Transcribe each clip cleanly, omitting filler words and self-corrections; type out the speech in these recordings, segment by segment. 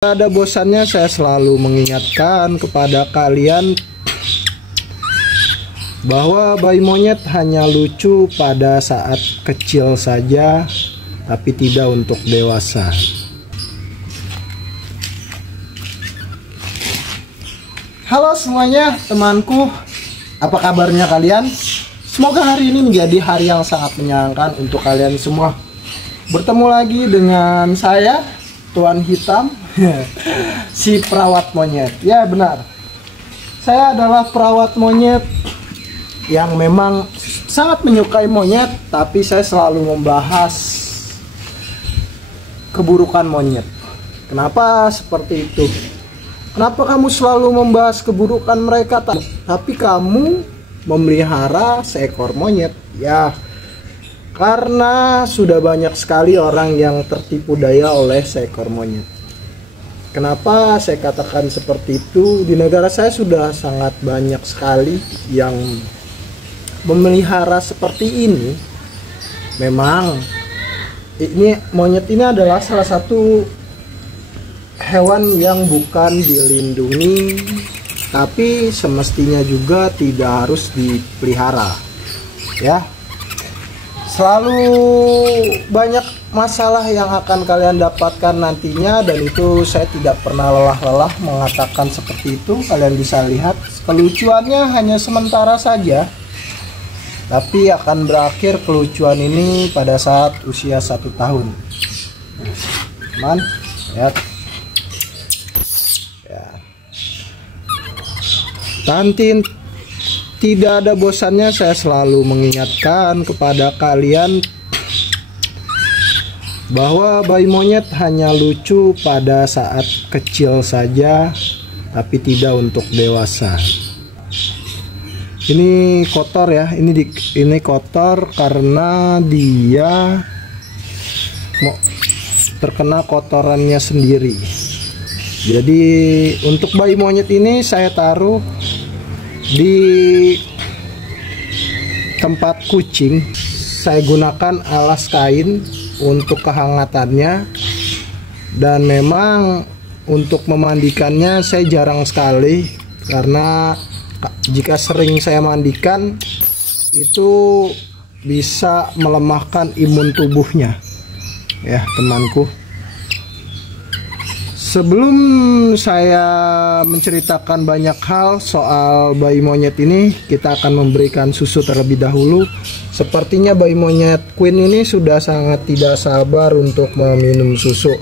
Ada bosannya saya selalu mengingatkan kepada kalian bahwa bayi monyet hanya lucu pada saat kecil saja, tapi tidak untuk dewasa. Halo semuanya, temanku, apa kabarnya kalian? Semoga hari ini menjadi hari yang sangat menyenangkan untuk kalian semua. Bertemu lagi dengan saya, Tuan Hitam, si perawat monyet. Ya benar, saya adalah perawat monyet yang memang sangat menyukai monyet, tapi saya selalu membahas keburukan monyet. Kenapa seperti itu? Kenapa kamu selalu membahas keburukan mereka, tapi kamu memelihara seekor monyet? Ya, karena sudah banyak sekali orang yang tertipu daya oleh seekor monyet. Kenapa saya katakan seperti itu? Di negara saya sudah sangat banyak sekali yang memelihara seperti ini. Memang monyet ini adalah salah satu hewan yang bukan dilindungi, tapi semestinya juga tidak harus dipelihara. Ya, selalu banyak masalah yang akan kalian dapatkan nantinya, dan itu saya tidak pernah lelah-lelah mengatakan seperti itu. Kalian bisa lihat kelucuannya hanya sementara saja, tapi akan berakhir kelucuan ini pada saat usia 1 tahun. Teman, lihat ya. Tantin, tidak ada bosannya saya selalu mengingatkan kepada kalian bahwa bayi monyet hanya lucu pada saat kecil saja, tapi tidak untuk dewasa. Ini kotor ya, ini kotor karena dia terkena kotorannya sendiri. Jadi untuk bayi monyet ini saya taruh di tempat kucing. Saya gunakan alas kain untuk kehangatannya, dan memang untuk memandikannya saya jarang sekali, karena jika sering saya mandikan itu bisa melemahkan imun tubuhnya. Ya temanku, sebelum saya menceritakan banyak hal soal bayi monyet ini, kita akan memberikan susu terlebih dahulu. Sepertinya bayi monyet Queen ini sudah sangat tidak sabar untuk meminum susu.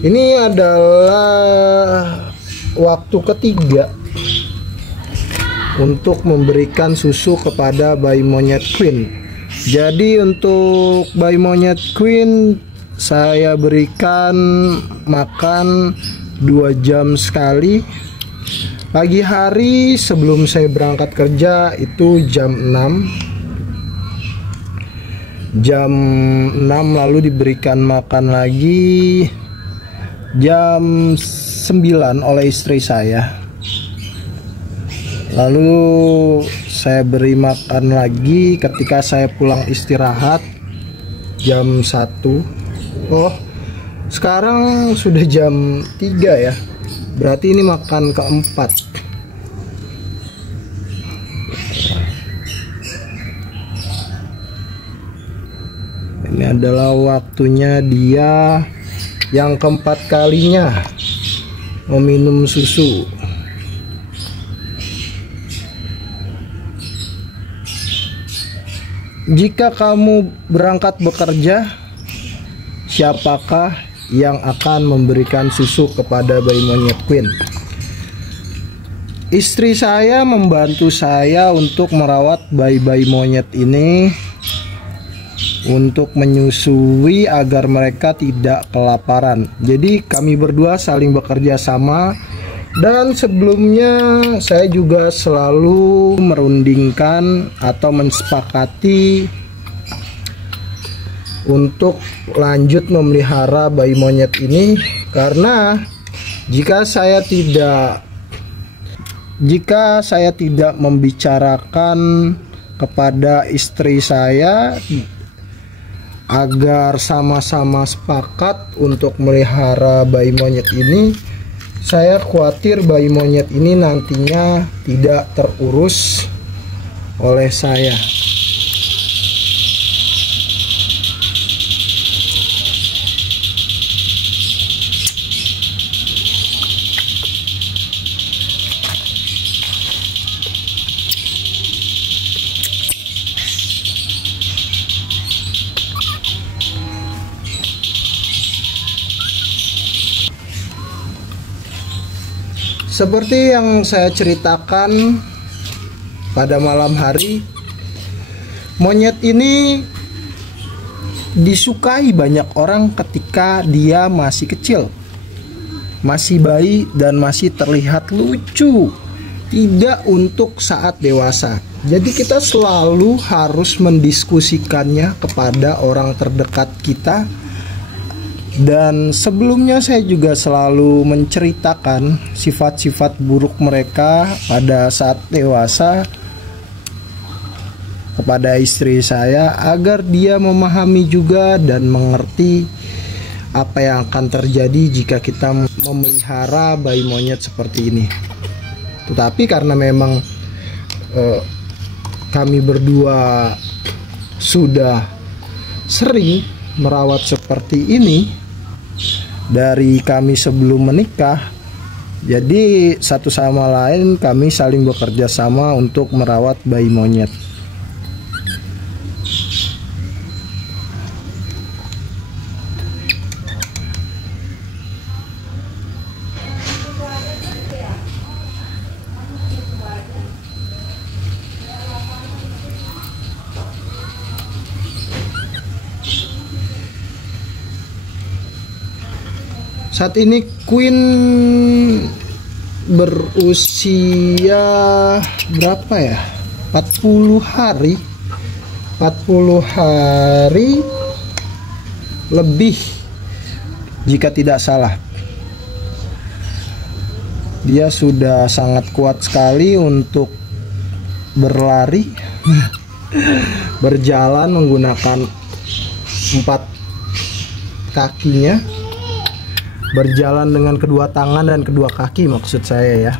Ini adalah waktu ketiga untuk memberikan susu kepada bayi monyet Queen. Jadi untuk bayi monyet Queen saya berikan makan 2 jam sekali. Pagi hari sebelum saya berangkat kerja itu jam 6, lalu diberikan makan lagi jam 9 oleh istri saya. Lalu saya beri makan lagi ketika saya pulang istirahat jam 1. Oh, sekarang sudah jam 3 ya. Berarti ini makan keempat. Ini adalah waktunya dia yang keempat kalinya meminum susu. Jika kamu berangkat bekerja, siapakah yang akan memberikan susu kepada bayi monyet Queen? Istri saya membantu saya untuk merawat bayi-bayi monyet ini, untuk menyusui agar mereka tidak kelaparan. Jadi kami berdua saling bekerja sama, dan sebelumnya saya juga selalu merundingkan atau mensepakati untuk lanjut memelihara bayi monyet ini, karena jika saya tidak membicarakan kepada istri saya agar sama-sama sepakat untuk melihara bayi monyet ini. Saya khawatir bayi monyet ini nantinya tidak terurus oleh saya. Seperti yang saya ceritakan pada malam hari, monyet ini disukai banyak orang ketika dia masih kecil, masih bayi, dan masih terlihat lucu, tidak untuk saat dewasa. Jadi kita selalu harus mendiskusikannya kepada orang terdekat kita. Dan sebelumnya saya juga selalu menceritakan sifat-sifat buruk mereka pada saat dewasa kepada istri saya, agar dia memahami juga dan mengerti apa yang akan terjadi jika kita memelihara bayi monyet seperti ini. Tetapi karena memang kami berdua sudah sering merawat seperti ini dari kami sebelum menikah, jadi satu sama lain kami saling bekerja sama untuk merawat bayi monyet. Saat ini Queen berusia berapa ya? 40 hari. 40 hari lebih jika tidak salah. Dia sudah sangat kuat sekali untuk berlari, berjalan menggunakan 4 kakinya. Berjalan dengan kedua tangan dan kedua kaki, maksud saya ya.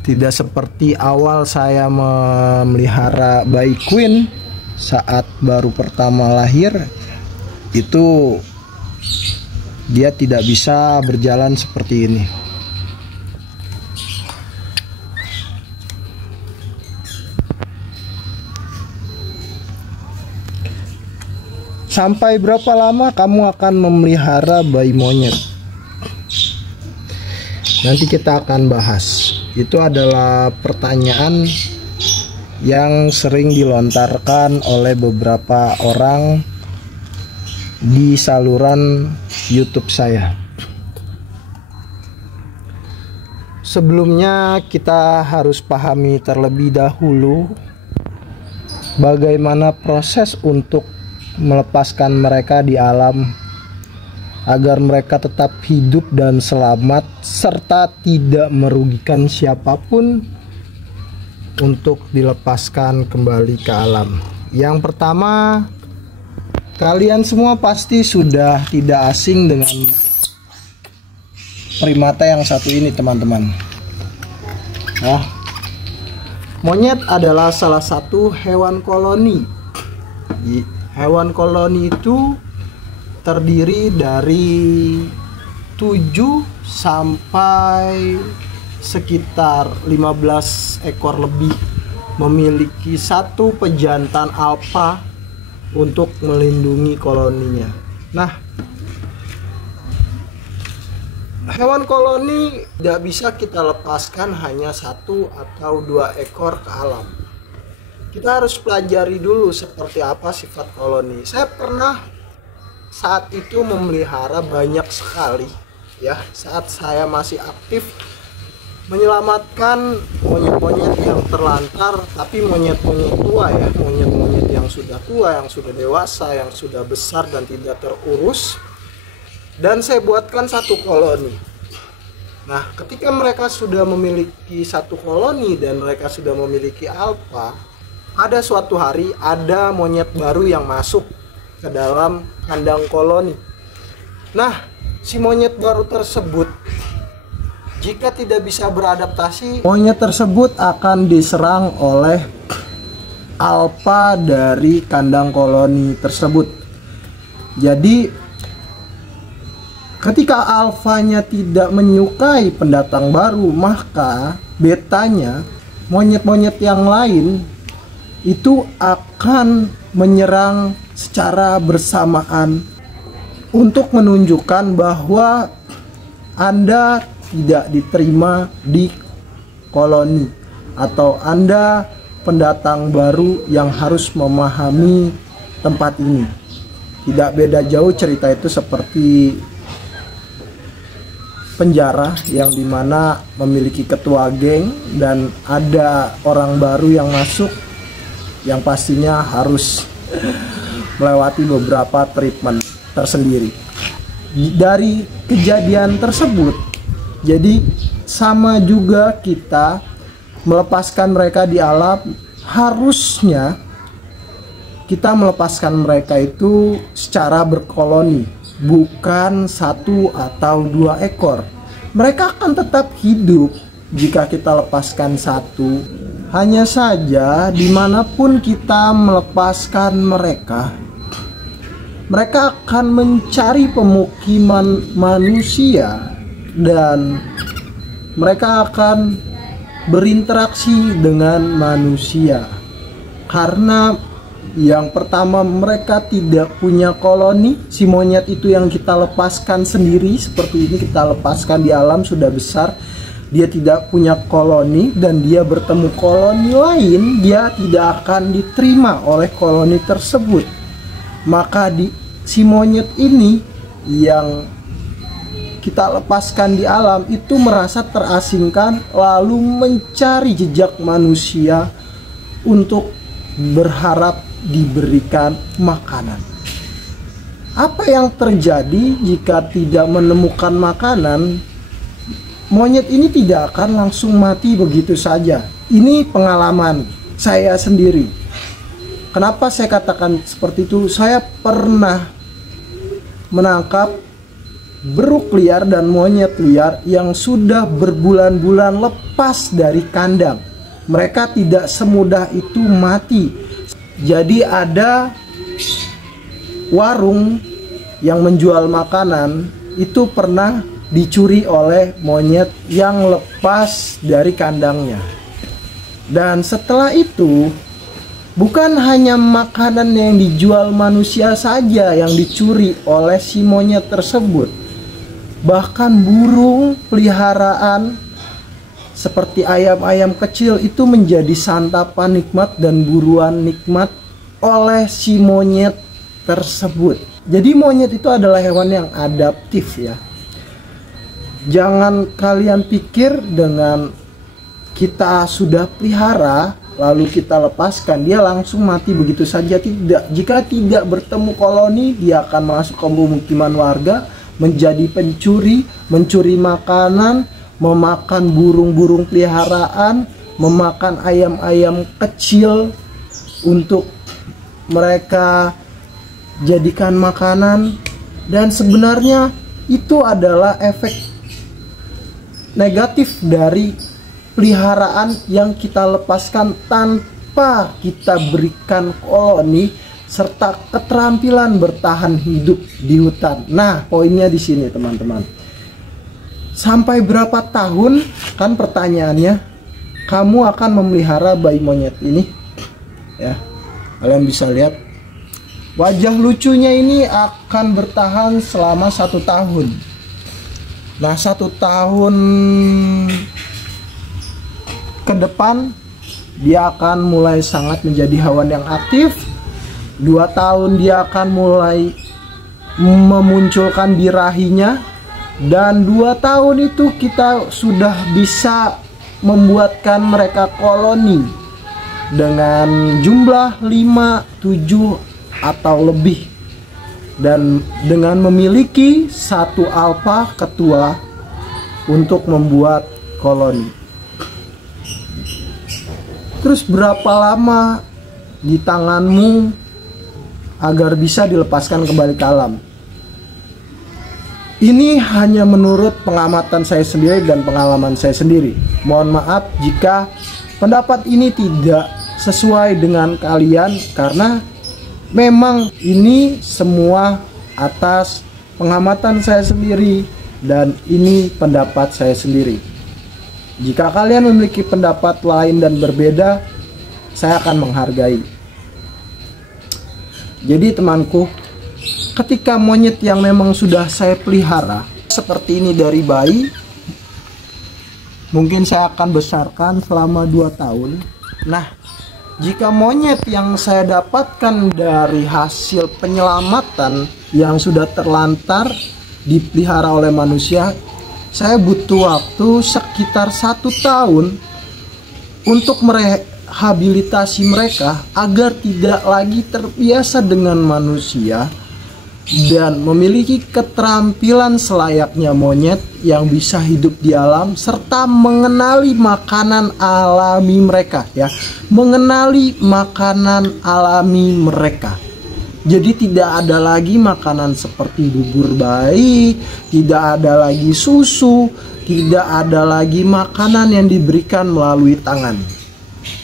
Tidak seperti awal saya memelihara bayi Queen saat baru pertama lahir, itu dia tidak bisa berjalan seperti ini. Sampai berapa lama kamu akan memelihara bayi monyet? Nanti kita akan bahas. Itu adalah pertanyaan yang sering dilontarkan oleh beberapa orang di saluran YouTube saya. Sebelumnya kita harus pahami terlebih dahulu bagaimana proses untuk melepaskan mereka di alam agar mereka tetap hidup dan selamat serta tidak merugikan siapapun untuk dilepaskan kembali ke alam. Yang pertama, kalian semua pasti sudah tidak asing dengan primata yang satu ini, teman-teman. Nah, monyet adalah salah satu hewan koloni. Hewan koloni itu terdiri dari 7 sampai sekitar 15 ekor lebih, memiliki satu pejantan alfa untuk melindungi koloninya. Nah, hewan koloni tidak bisa kita lepaskan hanya 1 atau 2 ekor ke alam. Kita harus pelajari dulu seperti apa sifat koloni. Saya pernah saat itu memelihara banyak sekali ya, saat saya masih aktif menyelamatkan monyet-monyet yang terlantar, tapi monyet-monyet tua ya, monyet-monyet yang sudah tua, yang sudah dewasa, yang sudah besar dan tidak terurus. Dan saya buatkan satu koloni. Nah, ketika mereka sudah memiliki satu koloni dan mereka sudah memiliki alfa, pada suatu hari ada monyet baru yang masuk ke dalam kandang koloni. Nah, si monyet baru tersebut jika tidak bisa beradaptasi, monyet tersebut akan diserang oleh alfa dari kandang koloni tersebut. Jadi ketika alfanya tidak menyukai pendatang baru, maka betanya, monyet-monyet yang lain itu akan menyerang secara bersamaan untuk menunjukkan bahwa Anda tidak diterima di koloni, atau Anda pendatang baru yang harus memahami tempat ini. Tidak beda jauh cerita itu seperti penjara yang dimana memiliki ketua geng dan ada orang baru yang masuk yang pastinya harus melewati beberapa treatment tersendiri. Dari kejadian tersebut, jadi sama juga kita melepaskan mereka di alam, harusnya kita melepaskan mereka itu secara berkoloni, bukan 1 atau 2 ekor. Mereka akan tetap hidup jika kita lepaskan 1. Hanya saja dimanapun kita melepaskan mereka, mereka akan mencari pemukiman manusia dan mereka akan berinteraksi dengan manusia. Karena yang pertama, mereka tidak punya koloni. Si monyet itu yang kita lepaskan sendiri, seperti ini kita lepaskan di alam sudah besar, dia tidak punya koloni dan dia bertemu koloni lain, dia tidak akan diterima oleh koloni tersebut. Maka si monyet ini yang kita lepaskan di alam itu merasa terasingkan, lalu mencari jejak manusia untuk berharap diberikan makanan. Apa yang terjadi jika tidak menemukan makanan? Monyet ini tidak akan langsung mati begitu saja. Ini pengalaman saya sendiri. Kenapa saya katakan seperti itu? Saya pernah menangkap beruk liar dan monyet liar yang sudah berbulan-bulan lepas dari kandang. Mereka tidak semudah itu mati. Jadi ada warung yang menjual makanan itu pernah dicuri oleh monyet yang lepas dari kandangnya. Dan setelah itu, bukan hanya makanan yang dijual manusia saja yang dicuri oleh si monyet tersebut, bahkan burung peliharaan seperti ayam-ayam kecil itu menjadi santapan nikmat dan buruan nikmat oleh si monyet tersebut. Jadi monyet itu adalah hewan yang adaptif ya. Jangan kalian pikir dengan kita sudah pelihara lalu kita lepaskan dia langsung mati begitu saja. Tidak. Jika tidak bertemu koloni, dia akan masuk ke pemukiman warga, menjadi pencuri, mencuri makanan, memakan burung-burung peliharaan, memakan ayam-ayam kecil untuk mereka jadikan makanan. Dan sebenarnya itu adalah efek negatif dari peliharaan yang kita lepaskan tanpa kita berikan koloni serta keterampilan bertahan hidup di hutan. Nah, poinnya di sini teman-teman. Sampai berapa tahun kan pertanyaannya, kamu akan memelihara bayi monyet ini? Ya, kalian bisa lihat wajah lucunya ini akan bertahan selama 1 tahun. Nah, 1 tahun ke depan dia akan mulai sangat menjadi hewan yang aktif. 2 tahun dia akan mulai memunculkan birahinya, dan 2 tahun itu kita sudah bisa membuatkan mereka koloni dengan jumlah 5, 7 atau lebih, dan dengan memiliki 1 alfa ketua untuk membuat koloni. Terus berapa lama di tanganmu agar bisa dilepaskan kembali ke alam. Ini hanya menurut pengamatan saya sendiri dan pengalaman saya sendiri. Mohon maaf jika pendapat ini tidak sesuai dengan kalian, karena memang ini semua atas pengamatan saya sendiri dan ini pendapat saya sendiri. Jika kalian memiliki pendapat lain dan berbeda, saya akan menghargai. Jadi temanku, ketika monyet yang memang sudah saya pelihara seperti ini dari bayi, mungkin saya akan besarkan selama 2 tahun. Nah, jika monyet yang saya dapatkan dari hasil penyelamatan yang sudah terlantar dipelihara oleh manusia, saya butuh waktu sekitar 1 tahun untuk merehabilitasi mereka agar tidak lagi terbiasa dengan manusia dan memiliki keterampilan selayaknya monyet yang bisa hidup di alam, serta mengenali makanan alami mereka, ya, mengenali makanan alami mereka. Jadi tidak ada lagi makanan seperti bubur bayi, tidak ada lagi susu, tidak ada lagi makanan yang diberikan melalui tangan.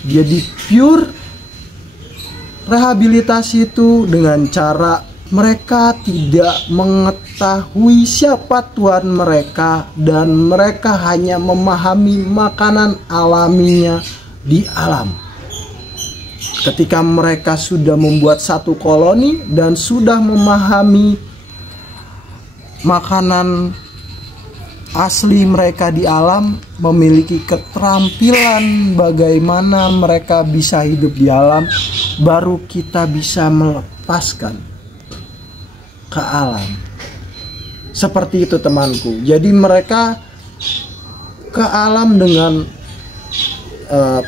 Jadi pure rehabilitasi itu dengan cara mereka tidak mengetahui siapa Tuhan mereka dan mereka hanya memahami makanan alaminya di alam. Ketika mereka sudah membuat satu koloni dan sudah memahami makanan asli mereka di alam, memiliki keterampilan bagaimana mereka bisa hidup di alam, baru kita bisa melepaskan ke alam. Seperti itu temanku. Jadi mereka ke alam dengan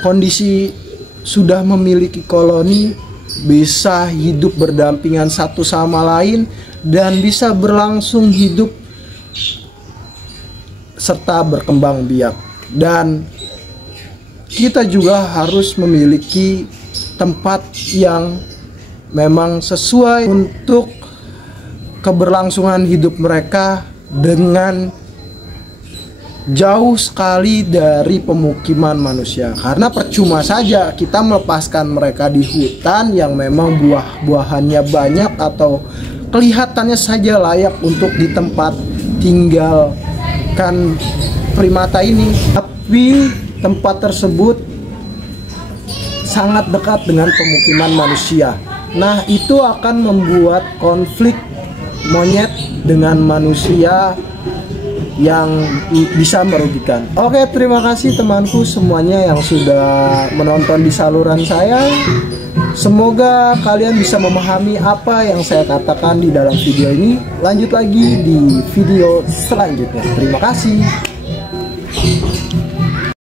kondisi sudah memiliki koloni, bisa hidup berdampingan satu sama lain dan bisa berlangsung hidup serta berkembang biak. Dan kita juga harus memiliki tempat yang memang sesuai untuk keberlangsungan hidup mereka dengan jauh sekali dari pemukiman manusia. Karena percuma saja kita melepaskan mereka di hutan yang memang buah-buahannya banyak atau kelihatannya saja layak untuk di tempat tinggalkan primata ini, tapi tempat tersebut sangat dekat dengan pemukiman manusia. Nah, itu akan membuat konflik monyet dengan manusia yang bisa merugikan. Oke, terima kasih temanku semuanya yang sudah menonton di saluran saya. Semoga kalian bisa memahami apa yang saya katakan di dalam video ini. Lanjut lagi di video selanjutnya. Terima kasih.